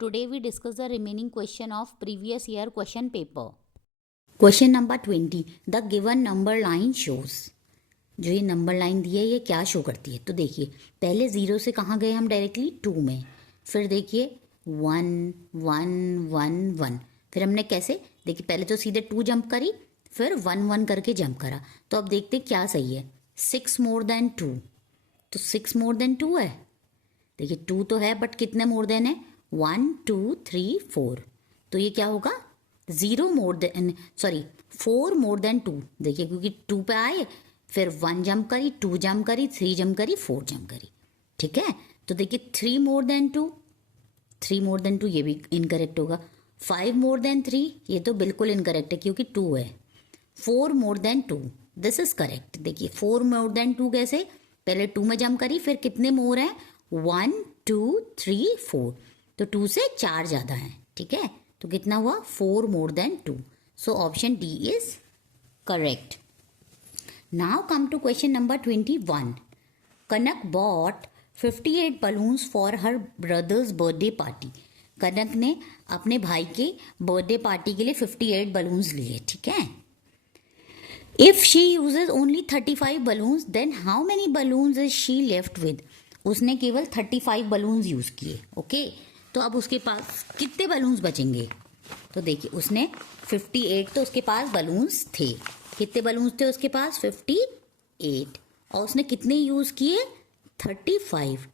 Today we discuss the remaining question of previous year question paper. Question number 20. The given number line shows. जो ये number line दी है ये क्या show करती है? तो देखिए पहले 0 से कहाँ गए हम डायरेक्टली 2 में, फिर देखिए 1 1 1 1, फिर हमने कैसे देखिए पहले तो सीधे 2 जंप करी, फिर 1 1 करके जंप करा। तो अब देखते क्या सही है, 6 मोर देन 2, तो 6 मोर देन 2 है। देखिए 2 तो है बट कितने मोर देन है, 1 2 3 4, तो ये क्या होगा 0 मोर देन 4 मोर देन 2। देखिए क्योंकि 2 पे आए, फिर 1 जंप करी, 2 जंप करी, 3 जंप करी, 4 जंप करी, ठीक है। तो देखिए 3 मोर देन 2, 3 मोर देन 2 ये भी इनकरेक्ट होगा। 5 मोर देन 3 ये तो बिल्कुल इनकरेक्ट है क्योंकि 2 है। 4 more than 2 this is correct. देखिए 4 मोर देन 2 कैसे, पहले 2 में जंप करी, फिर कितने मोर हैं 1 2 3 4, तो 2 से 4 ज़्यादा है, ठीक है। तो कितना हुआ 4 more than 2। So option D is correct. Now come to question number 21. Kanak bought 58 balloons for her brother's birthday party. कनक ने अपने भाई के बर्थडे पार्टी के लिए 58 बलून्स लिए, ठीक है। If she uses only 35 balloons, then how many balloons is she left with? उसने केवल 35 बलून्स यूज किए, ओके। तो अब उसके पास कितने बलून्स बचेंगे? तो देखिए उसने 58 तो उसके पास बलून्स थे, कितने बलून्स थे उसके पास 58, और उसने कितने यूज किए 35।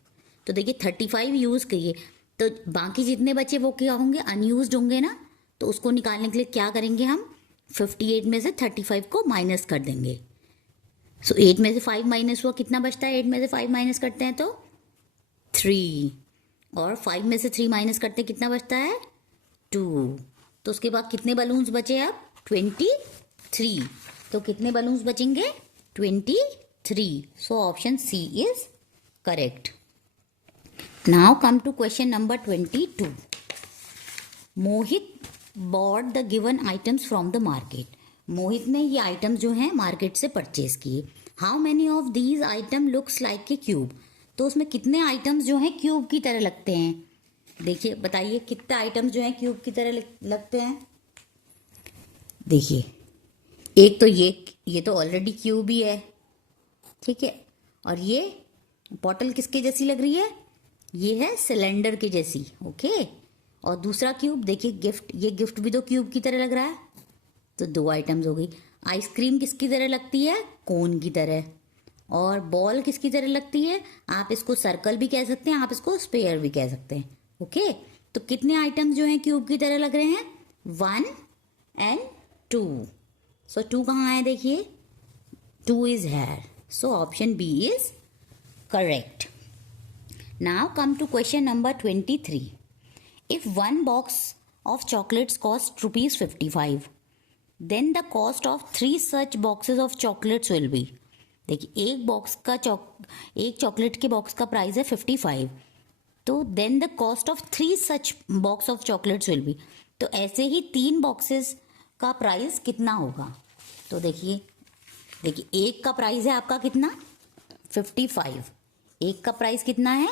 तो देखिए 35 यूज किए, तो बाकी जितने बचे वो क्या होंगे अनयूज्ड होंगे ना। तो उसको निकालने के लिए क्या करेंगे हम 58 में से 35 को माइनस कर देंगे। सो 8 में से 5 माइनस हुआ, कितना बचता है 8 में से 5 माइनस करते हैं तो 3, और 5 में से 3 माइनस करते हैं कितना बचता है 2। तो उसके बाद कितने बलून्स बचे अब 23, तो कितने बलून्स बचेंगे 23। So option C is correct. Now come to question number 22. Mohit bought the given items from the market. Mohit ने ये आइटम्स जो हैं मार्केट से परचेज किए। How many of these item looks like a cube. तो उसमें कितने आइटम्स जो हैं क्यूब की तरह लगते हैं? देखिए बताइए कितने आइटम्स जो हैं क्यूब की तरह लगते हैं। देखिए एक तो ये तो ऑलरेडी क्यूब ही है, ठीक है। और ये बॉटल किसके जैसी लग रही है, ये है सिलेंडर की जैसी, ओके। और दूसरा क्यूब देखिए ये गिफ्ट भी तो क्यूब की तरह लग रहा है, तो 2 आइटम्स हो गई। आइसक्रीम किसकी तरह लगती है, कोन की तरह। और बॉल किसकी तरह लगती है, आप इसको सर्कल भी कह सकते हैं, आप इसको स्पेयर भी कह सकते हैं, ओके। तो कितने आइटम्स जो हैं क्यूब की तरह लग रहे हैं 1 and 2। सो 2 कहाँ है, देखिए 2 is here. So option B is correct. Now come to question number 23. If 1 box of chocolates cost ₹55, then the cost of 3 such boxes of chocolates will be. देखिए एक चॉकलेट के बॉक्स का प्राइस है 55, तो then the cost of 3 such box of chocolates will be. तो ऐसे ही 3 boxes का price कितना होगा? तो देखिए एक का प्राइस है आपका कितना 55, एक का प्राइस कितना है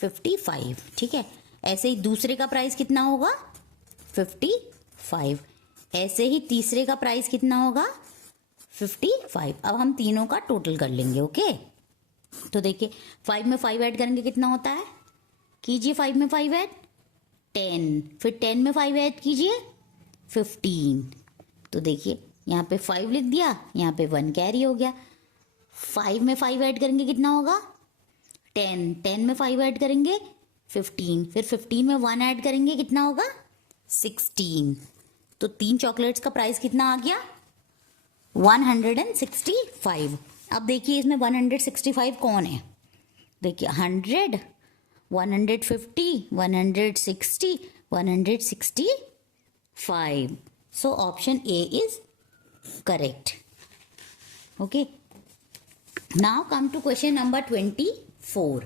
55, ठीक है। ऐसे ही दूसरे का प्राइस कितना होगा 55, ऐसे ही तीसरे का प्राइस कितना होगा 55। अब हम तीनों का टोटल कर लेंगे, ओके। तो देखिए 5 में 5 ऐड करेंगे कितना होता है, कीजिए 5 में 5 ऐड 10, फिर 10 में 5 ऐड कीजिए 15। तो देखिए यहाँ पे 5 लिख दिया, यहाँ पे 1 कैरी हो गया। 5 में 5 ऐड करेंगे कितना होगा 10, 10 में 5 ऐड करेंगे 15, फिर 15 में 1 ऐड करेंगे कितना होगा 16। तो 3 चॉकलेट्स का प्राइस कितना आ गया 165। अब देखिए इसमें 165 कौन है, देखिए 100 150 160 165। So option A is correct. Okay. Now come to question number 24.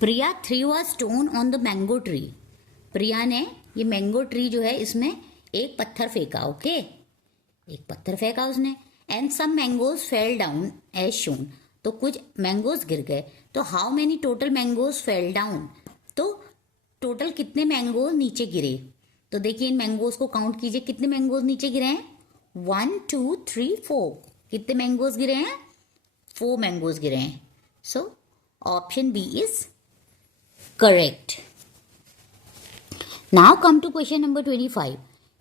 Priya threw a stone on the mango tree. प्रिया ने ये मैंगो ट्री जो है इसमें एक पत्थर फेंका, ओके। एक पत्थर फेंका उसने, and some mangoes fell down as shown. तो कुछ मैंगोज गिर गए, तो how many total mangoes fell down. तो टोटल कितने मैंगोज नीचे गिरे। तो देखिए इन मैंगोज को काउंट कीजिए, कितने मैंगोज नीचे गिरे हैं, 1 2 3 4। कितने मैंगोज गिरे हैं, 4 मैंगोज गिरे हैं। So option B is correct. Now come to question number 25।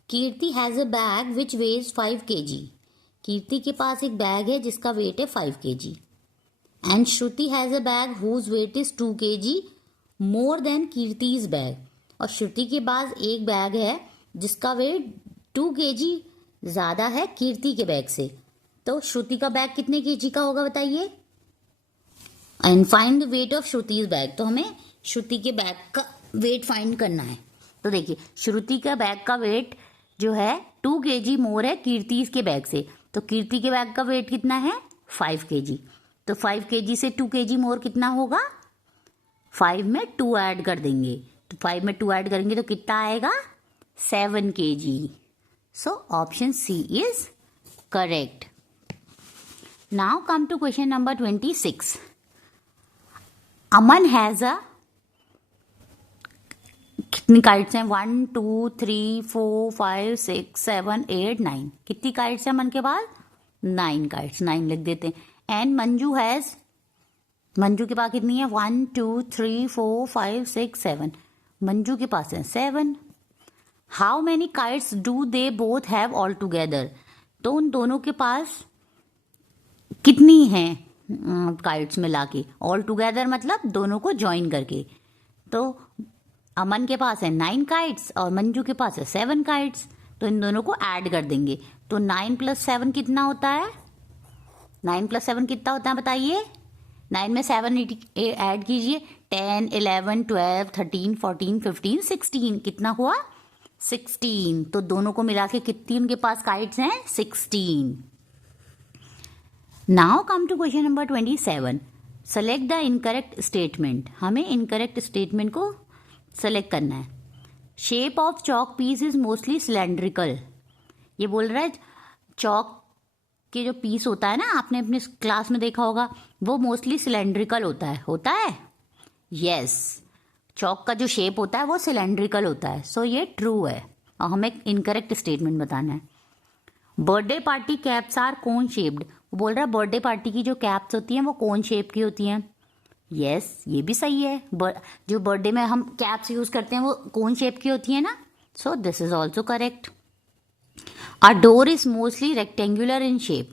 Kirti has a bag which weighs 5 kg। Kirti के पास एक बैग है जिसका वेट है 5 kg। And Shruti has a bag whose weight is 2 kg more than Kirti's bag. और श्रुति के पास एक बैग है जिसका वेट 2 kg ज्यादा है कीर्ति के बैग से। तो श्रुति का बैग कितने kg का होगा बताइए। And find the weight of श्रुतिज bag. तो हमें श्रुति के बैग का वेट फाइंड करना है। तो देखिए श्रुति का बैग का वेट जो है 2 kg मोर है कीर्ति के बैग से। तो कीर्ति के बैग का वेट कितना है, 5 kg। तो 5 kg से 2 kg मोर कितना होगा, 5 में 2 ऐड कर देंगे। तो 5 में 2 ऐड करेंगे तो कितना आएगा, 7 kg। So option C is correct. Now come to question number 26। Aman has a, कितनी काइट्स हैं, 1 2 3 4 5 6 7 8 9। कितनी काइट्स हैं अमन के पास, 9 काइट्स, 9 लिख देते हैं। एंड मंजू हैज, मंजू के पास कितनी है, 1 2 3 4 5 6 7। मंजू के पास है 7। How many kites do they both have all together. तो उन दोनों के पास कितनी हैं काइट्स मिला के, ऑल टुगेदर मतलब दोनों को ज्वाइन करके। तो अमन के पास है 9 काइट्स और मंजू के पास है 7 काइट्स। तो इन दोनों को ऐड कर देंगे। तो 9 + 7 कितना होता है, 9 + 7 कितना होता है बताइए। 9 में 7 ऐड कीजिए, 10 11 12 13 14 15 16। कितना हुआ, 16। तो दोनों को मिला के कितनी उनके पास काइट्स हैं, 16। Now come to question number 27। Select the incorrect statement. हमें इनकरेक्ट स्टेटमेंट को सेलेक्ट करना है। Shape of chalk piece is mostly cylindrical. ये बोल रहा है चॉक के जो पीस होता है ना, आपने अपने क्लास में देखा होगा, वो मोस्टली सिलेंड्रिकल होता है। होता है, यस। चॉक का जो शेप होता है वो सिलेंड्रिकल होता है। सो ये ट्रू है और हमें इनकरेक्ट स्टेटमेंट बताना है। Birthday party caps are cone shaped. वो बोल रहा है बर्थडे पार्टी की जो कैप्स होती हैं वो कोन शेप की होती हैं। यस, ये भी सही है। जो बर्थडे में हम कैप्स यूज करते हैं वो कोन शेप की होती है ना। So this is also correct. A door is mostly rectangular in shape.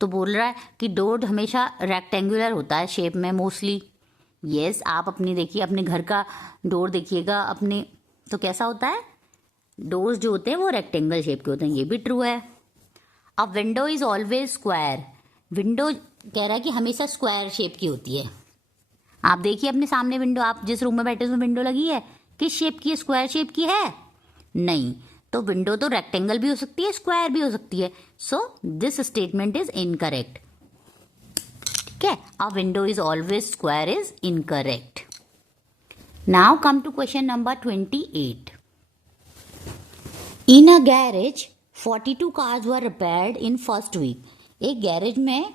तो बोल रहा है कि डोर हमेशा रेक्टेंगुलर होता है शेप में मोस्टली। यस, आप अपनी देखिए, अपने घर का डोर देखिएगा अपने, तो कैसा होता है, डोर्स जो होते हैं वो रेक्टेंगल शेप के होते हैं। ये भी ट्रू है। A window is always square. Window कह रहा है कि हमेशा स्क्वायर शेप की होती है। आप देखिए अपने सामने विंडो, आप जिस रूम में बैठे उसमें विंडो लगी है, किस शेप की है, स्क्वायर शेप की है, नहीं। तो विंडो तो रेक्टेंगल भी हो सकती है, स्क्वायर भी हो सकती है। So this statement is incorrect. ठीक है, a window is always square is incorrect. Now come to question number 28। In a garage 42 cars were repaired in first week. एक गैरेज में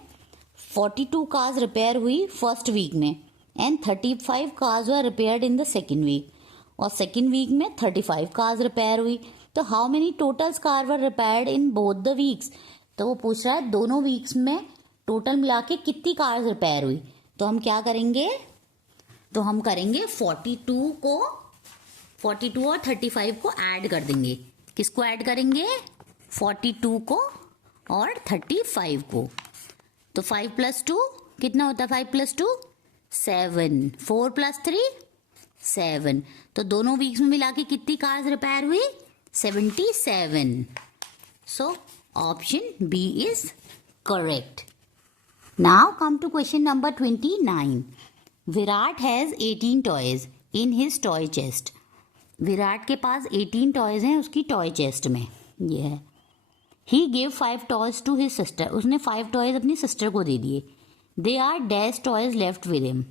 42 कार्स रिपेयर हुई फर्स्ट वीक में and 35 cars were repaired in the second week. और second week में 35 cars repair हुई। तो how many total car were repaired in both the weeks. तो वो पूछ रहा है दोनों वीक्स में टोटल मिला के कितनी कार्स रिपेयर हुई। तो हम क्या करेंगे, तो हम करेंगे 42 और 35 को ऐड कर देंगे। किसको ऐड करेंगे, 42 को और 35 को। तो 5 + 2 कितना होता है, 5 + 2 7, 4 + 3 7। तो दोनों वीक्स में मिला के कितनी कार्स रिपेयर हुई, 77। So option B is correct. Now come to question number 29। Virat has 18 toys in his toy chest. Virat के पास 18 टॉयज हैं उसकी टॉय चेस्ट में। ये है, he give 5 toys to his sister. उसने 5 टॉयज अपनी सिस्टर को दे दिए। They are dash toys left with him.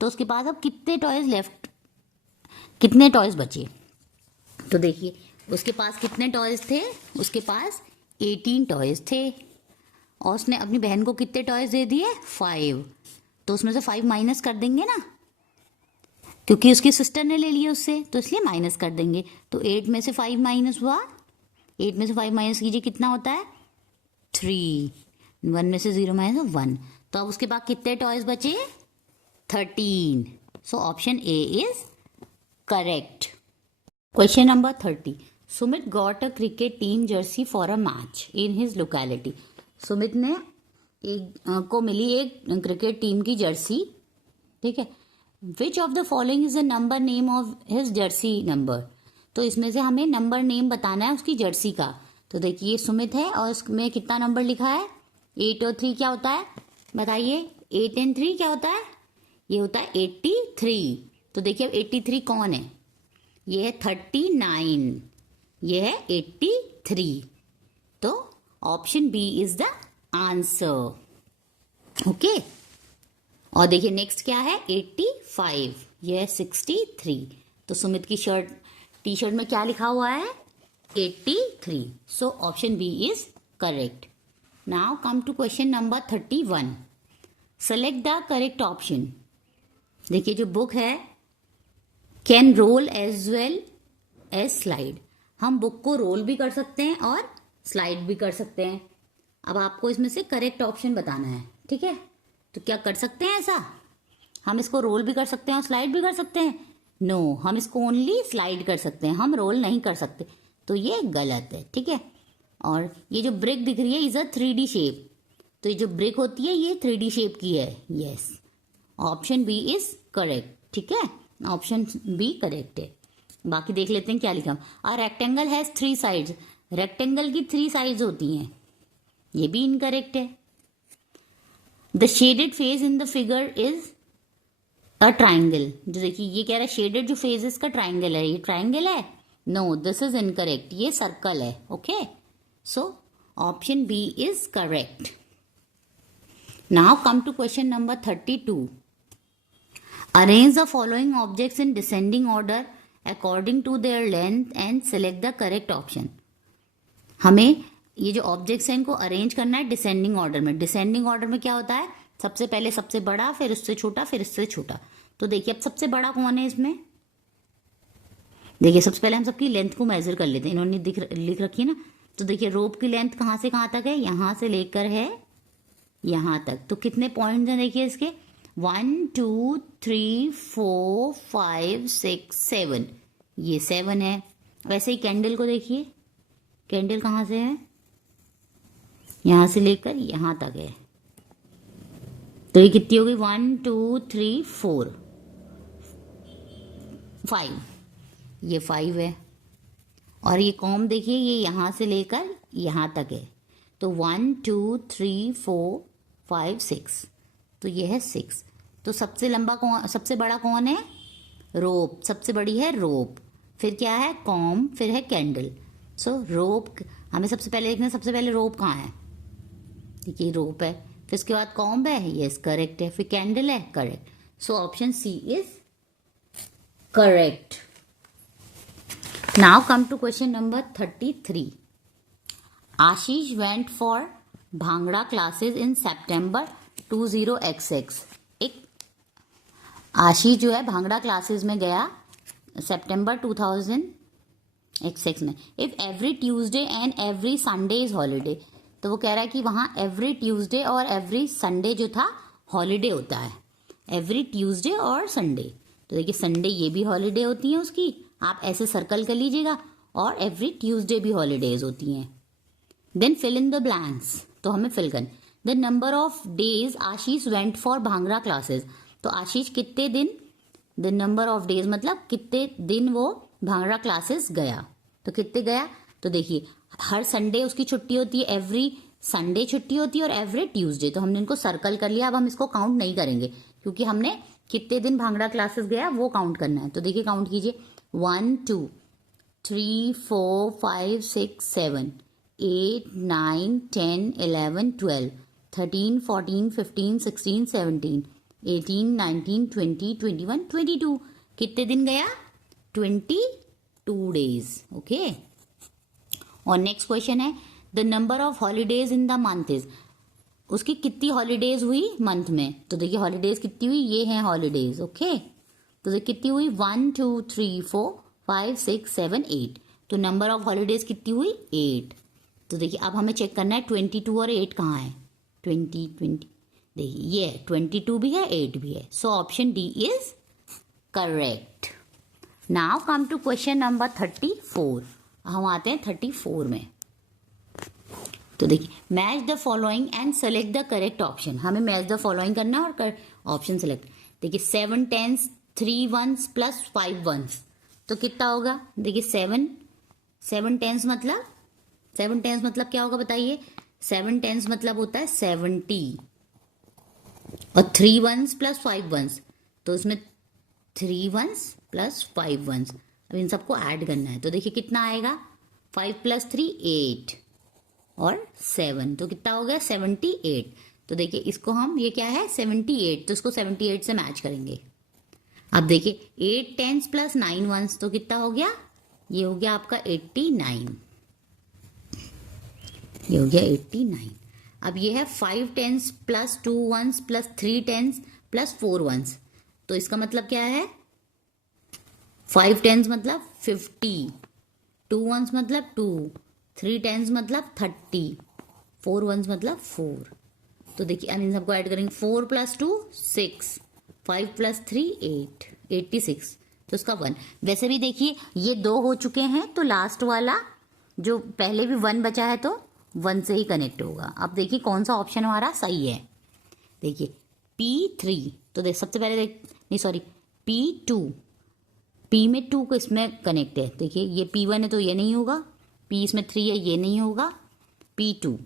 तो उसके पास अब कितने टॉयज बचे। तो देखिए उसके पास कितने टॉयज थे, उसके पास 18 टॉयज थे और उसने अपनी बहन को कितने टॉयज दे दिए, 5। तो उसमें से 5 माइनस कर देंगे ना, क्योंकि उसकी सिस्टर ने ले लिया उससे, तो इसलिए माइनस कर देंगे। तो 8 में से 5 माइनस हुआ, 8 में से 5 माइनस कीजिए, कितना होता है 3। 1 में से 0 माइनस 1, तो अब उसके बाद कितने टॉयज बचे 13। So option A is correct. Question number 30, Sumit got a cricket team Jersey for a match in his locality. Sumit ने को मिली एक क्रिकेट टीम की जर्सी, ठीक है। Which of the following is the number name of his Jersey number. तो इसमें से हमें नंबर नेम बताना है उसकी जर्सी का। तो देखिए सुमित है और इसमें कितना नंबर लिखा है 8 और 3 क्या होता है बताइए, 8 और 3 क्या होता है, ये होता है 83। तो देखिए अब 83 कौन है, ये है 39, ये है 83। तो option B is the answer. Okay, और देखिए नेक्स्ट क्या है 85, ये है 63। तो सुमित की टी शर्ट में क्या लिखा हुआ है 83। So option B is correct. Now come to question number 31, select the correct option. देखिए जो बुक है can roll as well as slide, हम बुक को रोल भी कर सकते हैं और स्लाइड भी कर सकते हैं। अब आपको इसमें से करेक्ट ऑप्शन बताना है, ठीक है। तो क्या कर सकते हैं ऐसा, हम इसको रोल भी कर सकते हैं और स्लाइड भी कर सकते हैं। नो, हम इसको ओनली स्लाइड कर सकते हैं, हम रोल नहीं कर सकते, तो ये गलत है, ठीक है। और ये जो ब्रिक दिख रही है इज अ 3D शेप, तो ये जो ब्रिक होती है ये 3D शेप की है। Yes, option B is correct, ठीक है, ऑप्शन बी करेक्ट है। बाकी देख लेते हैं क्या लिखा। A rectangle has 3 sides, rectangle की 3 साइड्स होती हैं, ये भी इनकरेक्ट है। The shaded face in the figure is a triangle, जो देखिए ये कह रहा है शेडेड जो फेस इसका ट्राइंगल है, ये ट्राइंगल है। नो, दिस इज इनकरेक्ट, ये सर्कल है। Okay, so option B is correct. Now come to question number 32, arrange the following objects in descending order according to their length and select the correct option. हमें ये जो objects हैं इनको arrange करना है descending order में। Descending order में क्या होता है, सबसे पहले सबसे बड़ा, फिर उससे छोटा, फिर इससे छोटा। तो देखिए अब सबसे बड़ा कौन है इसमें, देखिए सबसे पहले हम सबकी लेंथ को मेजर कर लेते हैं, इन्होंने लिख रखी है ना। तो देखिए रोप की लेंथ कहाँ से कहाँ तक है, यहाँ से लेकर है यहाँ तक। तो कितने पॉइंट्स हैं देखिए इसके, 1 2 3 4 5 6 7, ये 7 है। वैसे ही कैंडल को देखिए, कैंडल कहाँ से है, यहाँ से लेकर यहाँ तक है। तो ये कितनी होगी 1 2 3 4 5, ये 5 है। और ये कॉम देखिए ये यहाँ से लेकर यहाँ तक है। तो 1 2 3 4 5 6, तो ये है 6। तो सबसे लंबा कौन, सबसे बड़ा कौन है, रोप, सबसे बड़ी है रोप, फिर क्या है कॉम, फिर है कैंडल। सो रोप हमें सबसे पहले देखना, सबसे पहले रोप कहाँ है, देखिए रोप है, फिर उसके बाद कॉम्ब है, यस करेक्ट है, फिर कैंडल है, correct. So option C is correct. Now come to question number 33, Ashish went for bhangra classes in September 20XX। एक आशीष जो है भांगड़ा क्लासेस में गया सितंबर 20XX में। If every Tuesday and every Sunday is holiday, तो वो कह रहा है कि वहाँ एवरी ट्यूसडे और एवरी संडे जो था हॉलीडे होता है, एवरी ट्यूसडे और संडे। तो देखिए संडे ये भी हॉलीडे होती है उसकी, आप ऐसे सर्कल कर लीजिएगा, और एवरी ट्यूसडे भी हॉलीडेज होती हैं। Then fill in the blanks, तो हमें फिल करना। The number of days Ashish went for bhangra classes, तो आशीष कितने दिन, द नंबर ऑफ डेज मतलब कितने दिन वो भांगड़ा क्लासेस गया। तो कितने गया, तो देखिए हर संडे उसकी छुट्टी होती है, एवरी संडे छुट्टी होती है, और एवरी ट्यूसडे। तो हमने इनको सर्कल कर लिया, अब हम इसको काउंट नहीं करेंगे क्योंकि हमने कितने दिन भांगड़ा क्लासेस गया वो काउंट करना है। तो देखिए काउंट कीजिए, 1 2 3 4 5 6 7 8 9 10 11 12 13 14 15 16 17 18 19 20 21 22, कितने दिन गया 22 डेज। ओके, और नेक्स्ट क्वेश्चन है the number of holidays in the month is, उसकी कितनी हॉलीडेज हुई मंथ में। तो देखिए हॉलीडेज कितनी हुई, ये हैं हॉलीडेज। ओके, तो देखिए कितनी हुई 1 2 3 4 5 6 7 8। तो नंबर ऑफ हॉलीडेज कितनी हुई 8। तो देखिए अब हमें चेक करना है 22 और 8 कहाँ है। 20 देखिए ये 22 भी है 8 भी है। So option D is correct. Now come to question number 34। हम आते हैं 34 में। तो देखिए match the following and select the correct option. हमें मैच द फॉलोइंग करना है और ऑप्शन सेलेक्ट। देखिए 7 10s 3 1s प्लस 5 1s तो कितना होगा। देखिए 7 10s मतलब क्या होगा बताइए। 7 10s मतलब होता है 70 और 3 1s प्लस 5 1s तो इसमें 3 1s प्लस 5 1s। अब इन सबको ऐड करना है। तो देखिए कितना आएगा 5 प्लस 3 8 और 7 तो कितना हो गया 78। तो देखिए इसको हम ये क्या है 78 तो इसको 78 से मैच करेंगे। अब देखिए 8 10s प्लस 9 1s तो कितना हो गया। ये हो गया आपका 89। ये हो गया 89। अब ये है 5 10s plus 2 1s plus 3 10s plus 4 1s तो इसका मतलब क्या है 5 10s मतलब 50, 2 1s मतलब 2, 3 10s मतलब 30, 4 1s मतलब 4। तो देखिए अब इन सबको ऐड करेंगे 4 प्लस 2 6, 5 प्लस 3 8, 86 तो इसका 1। वैसे भी देखिए ये 2 हो चुके हैं तो लास्ट वाला जो पहले भी 1 बचा है तो 1 से ही कनेक्ट होगा। अब देखिए कौन सा ऑप्शन हमारा सही है। देखिए P3 तो देख सबसे पहले नहीं सॉरी P2 P में 2 को इसमें कनेक्ट है। देखिए ये P1 है तो ये नहीं होगा, P इसमें 3 है ये नहीं होगा, P2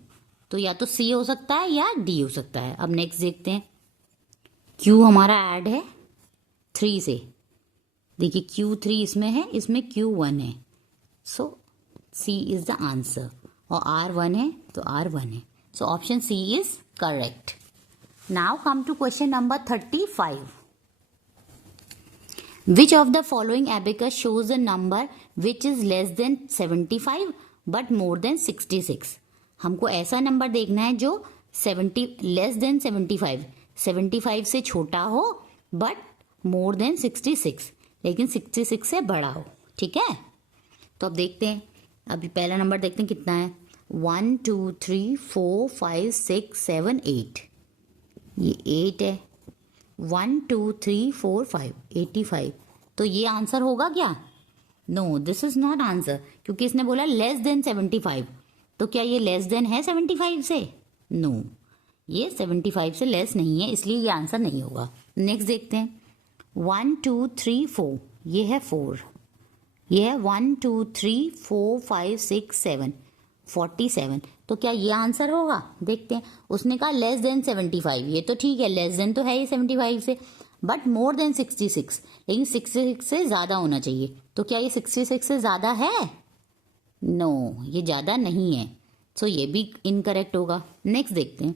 तो या तो C हो सकता है या D हो सकता है। अब नेक्स्ट देखते हैं Q हमारा ऐड है 3 से। देखिए Q3 इसमें है, इसमें Q1 है so C is the answer और R1 है तो R1 है। So option C is correct. Now come to question number 35। Which of the following abacus shows a number which is less than 75 but more than 66? हमको ऐसा number देखना है जो 70 less than 75 से छोटा हो बट मोर देन 66 लेकिन 66 से बड़ा हो। ठीक है तो अब देखते हैं। अभी पहला नंबर देखते हैं कितना है 1 2 3 4 5 6 7 8। ये 8 है 1 2 3 4 5 85 तो ये आंसर होगा क्या। No this is not answer क्योंकि इसने बोला लेस देन 75 तो क्या ये लेस देन है 75 से। नो ये 75 से लेस नहीं है इसलिए ये आंसर नहीं होगा। नेक्स्ट देखते हैं 1 2 3 4 ये है 4। ये है 1 2 3 4 5 6 7 47 तो क्या ये आंसर होगा। देखते हैं उसने कहा लेस देन 75 ये तो ठीक है लेस देन तो है ही 75 से बट मोर देन 66 लेकिन 66 से ज़्यादा होना चाहिए। तो क्या ये 66 से ज़्यादा है। नो ये ज़्यादा नहीं है सो ये भी इनकरेक्ट होगा। नेक्स्ट देखते हैं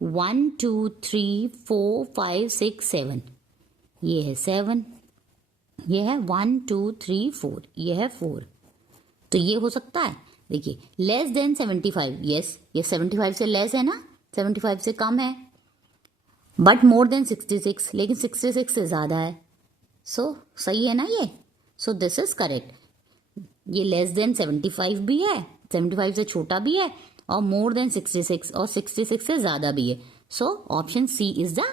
1 2 3 4 5 6 7 ये है 7। ये है 1 2 3 4 ये है 4 तो ये हो सकता है। देखिए लेस देन 75 यस ये 75 से लेस है ना 75 से कम है बट मोर देन 66 लेकिन 66 से ज़्यादा है सो सही है ना ये। So this is correct. ये लेस देन 75 भी है 75 से छोटा भी है और मोर देन 66 और 66 से ज़्यादा भी है। So option C is the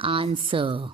answer.